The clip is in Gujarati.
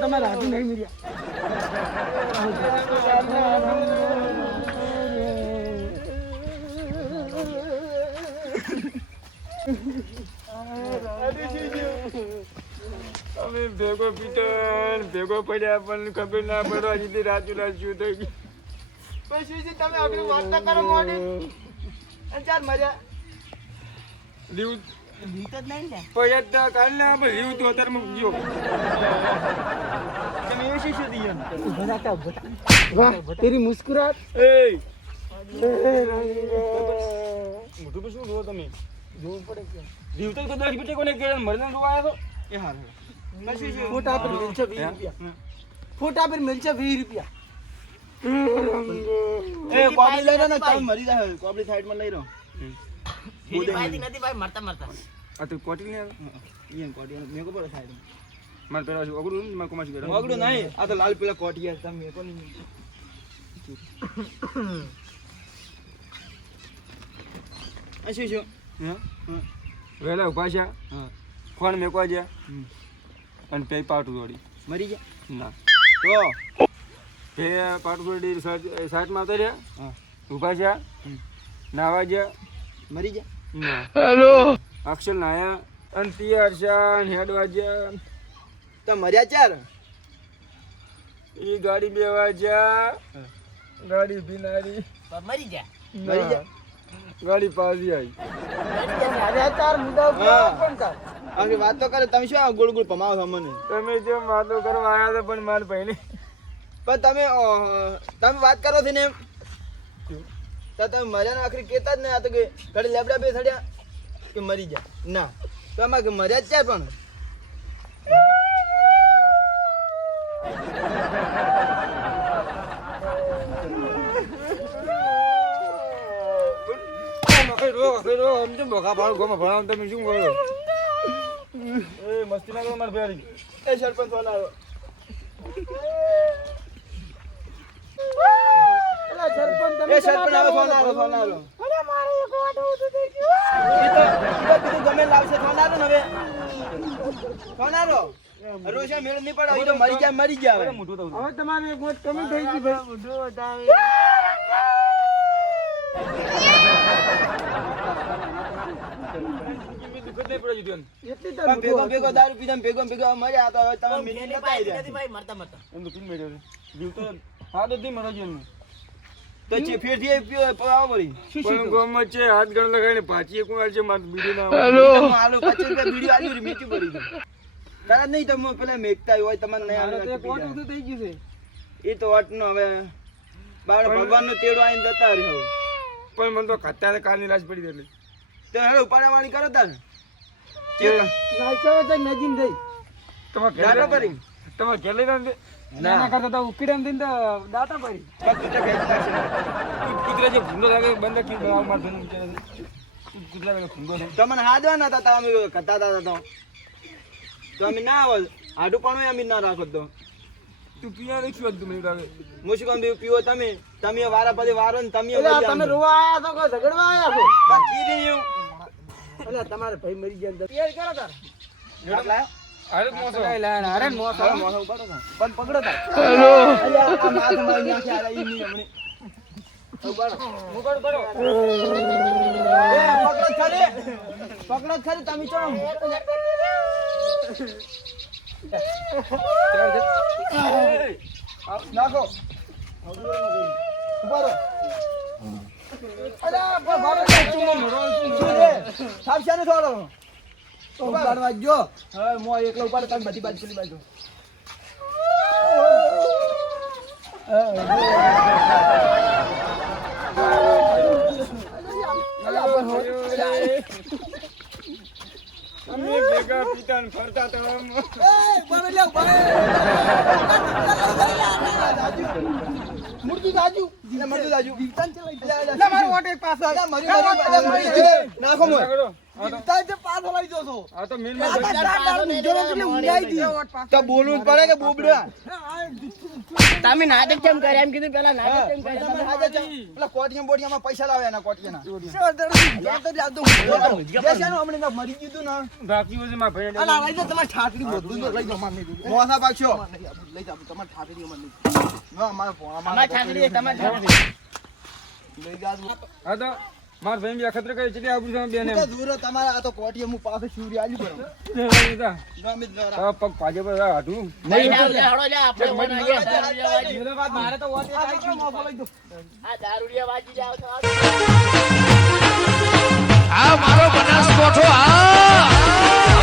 તમારે હાથી નહીં મળ્યા અમે ભેગો પીતો ભેગો પડ્યા પણ ખબર ના પડવા જીતી રાતું શું થઈ ગયું પછી તમે આગળ વાત ના કરો મોડી અને ચાર મજા રીવ જીત જ નહીં ને પડ્યા તો કાલ ના આપણે રીવ તો અત્યારે મૂકજો તમે એ શીશો દિયો બધાતા વાહ તેરી મુસ્કરાત એ મોટું શું રો તમે જોવું પડે કે રીવ તો 10 મિનિટ કોને કે મરને રોવા આવ્યો એ હાર ફોટા પર મિલશે 20 રૂપિયા ફોટા પર મિલશે 20 રૂપિયા એ કોબલી લઈ લો ને તમે મરી જાય કોબલી સાઈડ માં લઈ લો હીરી ભાઈ નથી ભાઈ મરતા મરતા આ તો કોટી ને ઈયન કોટી મેકો પર સાઈડ માર પેલા ઓગડું ને માર કોમાસી બેઠા ઓગડું નહીં આ તો લાલ પેલા કોટિયા તમે મેકો નહીં આ શું શું હા વેલા ઉભા છે હા ફોન મેકવા ગયા અને પે પાટું દોડી મરી ગયા ના તો પે પાટું દોડી સાઈડમાં આવતા રહ્યા હા ઉભા છે નાવા ગયા મરી ગયા ના હેલો અક્ષલ નાયા અને તૈયાર છે અને હેડ વાગ્યા તો મર્યા ચાર એ ગાડી બે વાગ્યા ગાડી ભીનારી મરી જા મરી ગયા ગાડી પાછી આવી આખી વાત તો કરે તમે શું ગોળ ગોળ પમાવો છો મને તમે જો વાતો કરવા આવ્યા હતા પણ માર ભાઈને પણ તમે વાત કરો છો ને એમ તો તમે મર્યાનો આખરી કહેતા જ ને આ તો કે ઘડી લેબડા બે થડ્યા કે મરી જા ના તો આમાં કે મર્યા જ છે પણ તમે શું કરો એ મસ્તી ના કરો મારે ફેરી એ સરપંચ વાળા આવ્યો એ સરપંચ આવે ફોન આવ્યો ગમે લાવશે ફોન આવ્યો ને હવે ફોન આવ્યો રોશા મેળ નહીં પડે તો મરી ગયા હવે મોટું થયું હવે તમારે એક વખત કમી થઈ ગઈ ભાઈ મોટું બતાવે ભેગો દારૂ પીધા ભેગો મર્યા તો હવે તમે મિલી બતાવી દે ભાઈ મરતા મરતા એમ તો પીન મેળ્યો જીવ તો હા તો દી મરો જેમ તો છે ફેરથી આવો વળી પણ ગોમમાં છે હાથ ગણ લગાવીને પાછી કોણ છે માર બીડી ના હાલો 50 રૂપિયા બીડી આલ્યું રે મીઠી ભરી દો તારા નહીં તમે પેલા મેકતા હોય તમને નહીં આલે તો કોટ ઉઠું થઈ ગયું છે એ તો વાટનો હવે બાર ભગવાનનો તેડો આઈને જતા રહ્યો પણ મને તો ખાતા કાલની લાશ પડી એટલે તો હેડો ઉપાડા વાળી કરો તાર તમારે ઘરે કરી તમારે ઘરે લઈને ના કરતા તો ઉકીડમ દઈને દાતા પડી કૂતરા જે ભૂંડો લાગે બંધ કી બનાવ માર ધન કૂતરા લાગે ભૂંડો ને તમને હાદવા ના હતા તમે કતા હતા તો અમે ના આવો આડું પણ અમે ના રાખો તો તું પીયા નહીં છું તમે લાગે મુશ્કમ બી પીવો તમે વારા પછી વારો ને તમે રોવા આયા તો કોઈ ઝઘડવા આયા છો બાકી રહ્યું અલ્યા તમારે ભાઈ મરી ગયા તૈયાર કરો તાર જોડક લાયો અરે મોસો અરે મોસો મોસો ઉપાડો ના પણ પકડો તા હેલો અલ્યા આ માથ મારી નાખે આ ઈ ની હમણે ઉપાડો મુકડ કરો એ પકડો ખરી તમે ચો નાખો ઉપાડો અલ્યા બારો ચુમો શું રે સાબ શાને થોડો ઉપાડવા જો હવે મો એકલો ઉપાડ તમે બધી બાજુ પેલી બાજુ અમે ભેગા પિતા ને ફરતા હતા મૂર્તિ દાજુ જીવતાન ચલાઈ લે મારો ઓટ એક પાસ નાખો મો જીવતા જે પાસ હલાઈ દો છો આ તો મેન આ મુજરો એટલે ઉડાઈ દી તો બોલવું જ પડે કે બોબડા તમે નાટક કેમ કર્યા એમ કીધું પેલા નાટક કેમ તમે કર્યા આજે જાઓ. પેલા કોટિયા બોટિયામાં પૈસા લાવે એના કોટિયાના. યાદ તો યાદ તો જે છે ને હમણાં મરી ગયું તું ને. બાકી હોય છે મારા ભાઈને. અલા લઈ જાઓ તમારી ઠાકડી બધું લઈ જાઓ માર નહીં મોસા પાકશો. લઈ જાઓ તમારી ઠાકડી અમાર નહીં ના, અમારે ભોળા અમાર ઠાકડી તમારી ઠાકડી લઈ જાજો. હા તો મારા ભાઈ બી અખતરો કરે છે આબુ સામે બેને હું તો દૂર તમારા આ તો કોટિયા હું પાસે શિવરી આલ્યું બરો. ગમે જ ના આ પગ પાજે પર હાડું નહીં ના લે હળો લે આપણે ઓન ગયા દારૂડિયા વાજી એનો વાત મારે તો ઓતે થાય છે મોફો લઈ દો આ દારૂડિયા વાજી જાવ તો આ મારો બનાસકોઠો આ